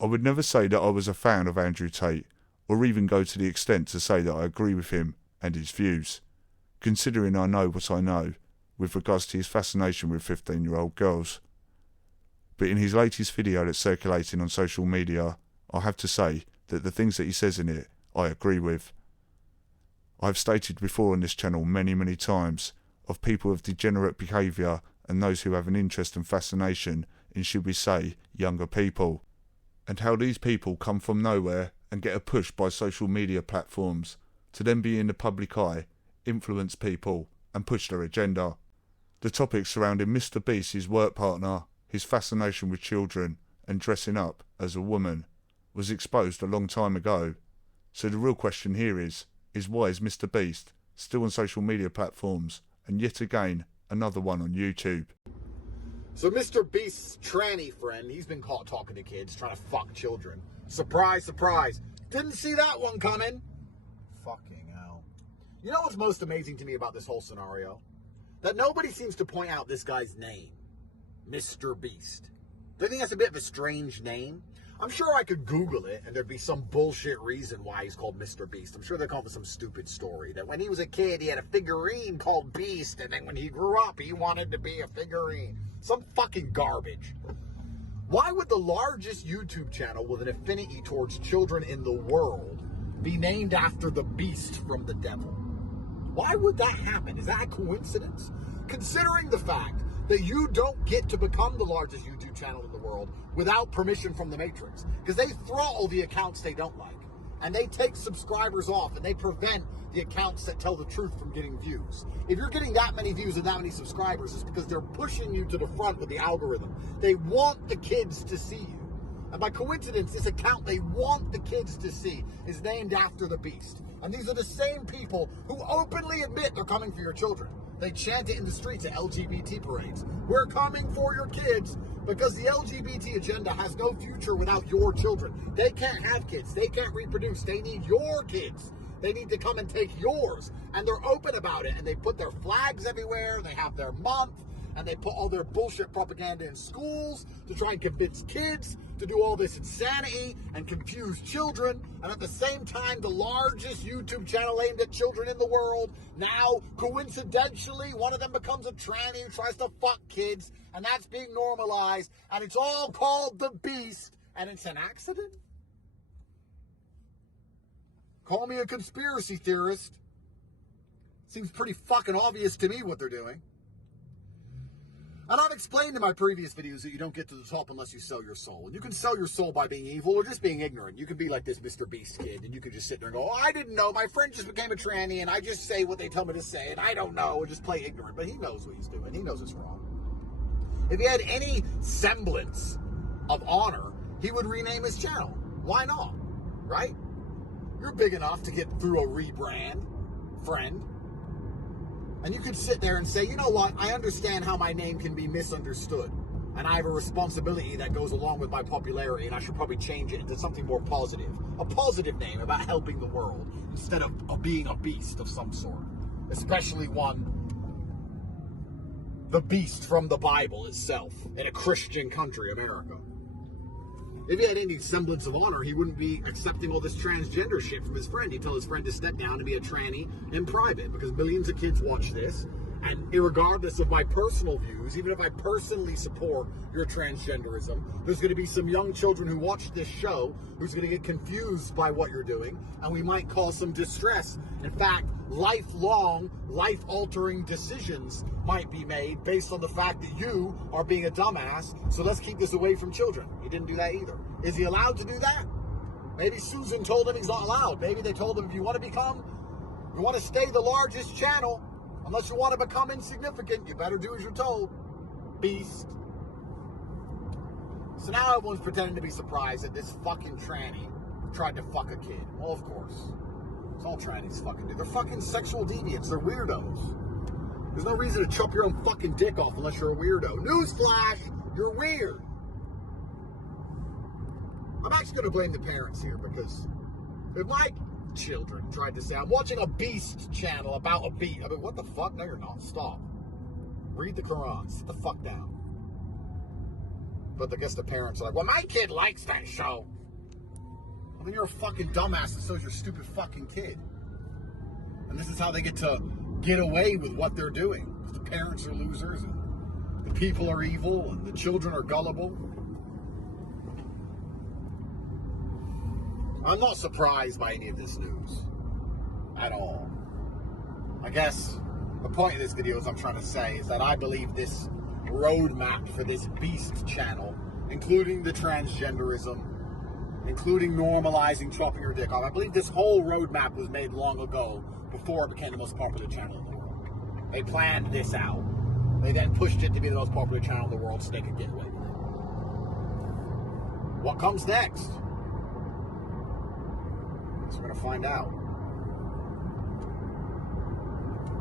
I would never say that I was a fan of Andrew Tate, or even go to the extent to say that I agree with him and his views, considering I know what I know with regards to his fascination with 15-year-old girls. But in his latest video that's circulating on social media, I have to say that the things that he says in it, I agree with. I've stated before on this channel many times of people of degenerate behaviour and those who have an interest and fascination in, should we say, younger people, and how these people come from nowhere and get a push by social media platforms to then be in the public eye, influence people and push their agenda. The topics surrounding Mr. Beast, his work partner, his fascination with children and dressing up as a woman was exposed a long time ago. So the real question here is why is Mr. Beast still on social media platforms, and yet again another one on YouTube? So Mr. Beast's tranny friend, he's been caught talking to kids, trying to fuck children. Surprise, surprise. Didn't see that one coming. Fucking hell. You know what's most amazing to me about this whole scenario? That nobody seems to point out this guy's name. Mr. Beast. Do you think that's a bit of a strange name? I'm sure I could Google it and there'd be some bullshit reason why he's called Mr. Beast. I'm sure they're calling some stupid story that when he was a kid, he had a figurine called Beast, and then when he grew up, he wanted to be a figurine. Some fucking garbage. Why would the largest YouTube channel with an affinity towards children in the world be named after the beast from the devil? Why would that happen? Is that a coincidence? Considering the fact that you don't get to become the largest YouTube channel in the world without permission from the Matrix. Because they throttle the accounts they don't like. And they take subscribers off, and they prevent the accounts that tell the truth from getting views. If you're getting that many views and that many subscribers, it's because they're pushing you to the front with the algorithm. They want the kids to see you. And by coincidence, this account they want the kids to see is named after the beast. And these are the same people who openly admit they're coming for your children. They chant it in the streets at LGBT parades. We're coming for your kids, because the LGBT agenda has no future without your children. They can't have kids. They can't reproduce. They need your kids. They need to come and take yours. And they're open about it. And they put their flags everywhere. They have their month. And they put all their bullshit propaganda in schools to try and convince kids to do all this insanity and confuse children. And at the same time, the largest YouTube channel aimed at children in the world, now, coincidentally, one of them becomes a tranny who tries to fuck kids. And that's being normalized. And it's all called the Beast. And it's an accident? Call me a conspiracy theorist. Seems pretty fucking obvious to me what they're doing. And I've explained in my previous videos that you don't get to the top unless you sell your soul. And you can sell your soul by being evil or just being ignorant. You can be like this Mr. Beast kid, and you can just sit there and go, oh, I didn't know. My friend just became a tranny, and I just say what they tell me to say, and I don't know, and just play ignorant. But he knows what he's doing. He knows it's wrong. If he had any semblance of honor, he would rename his channel. Why not? Right? You're big enough to get through a rebrand, friend. And you could sit there and say, you know what, I understand how my name can be misunderstood. And I have a responsibility that goes along with my popularity, and I should probably change it into something more positive. A positive name about helping the world instead of being a beast of some sort. Especially one, the beast from the Bible itself, in a Christian country, America. If he had any semblance of honor, he wouldn't be accepting all this transgender shit from his friend. He'd tell his friend to step down and be a tranny in private, because millions of kids watch this. And irregardless of my personal views, even if I personally support your transgenderism, there's going to be some young children who watch this show who's going to get confused by what you're doing, and we might cause some distress. In fact, lifelong, life-altering decisions might be made based on the fact that you are being a dumbass, so let's keep this away from children. He didn't do that either. Is he allowed to do that? Maybe Susan told him he's not allowed. Maybe they told him, if you want to stay the largest channel, unless you want to become insignificant, you better do as you're told. Beast. So now everyone's pretending to be surprised that this fucking tranny tried to fuck a kid. Well, of course. It's all trannies fucking do. They're fucking sexual deviants. They're weirdos. There's no reason to chop your own fucking dick off unless you're a weirdo. Newsflash! You're weird. I'm actually going to blame the parents here, because if my children tried to say, I'm watching a beast channel about a beast. I mean, what the fuck? No, you're not. Stop. Read the Quran. Sit the fuck down. But I guess the parents are like, well, my kid likes that show. I mean, you're a fucking dumbass, and so is your stupid fucking kid. And this is how they get to get away with what they're doing. The parents are losers, and the people are evil, and the children are gullible. I'm not surprised by any of this news. At all. I guess the point of this video, as I'm trying to say, is that I believe this roadmap for this beast channel, including the transgenderism, including normalizing chopping your dick off, I believe this whole roadmap was made long ago before it became the most popular channel in the world. They planned this out. They then pushed it to be the most popular channel in the world so they could get away with it. What comes next? So we're going to find out.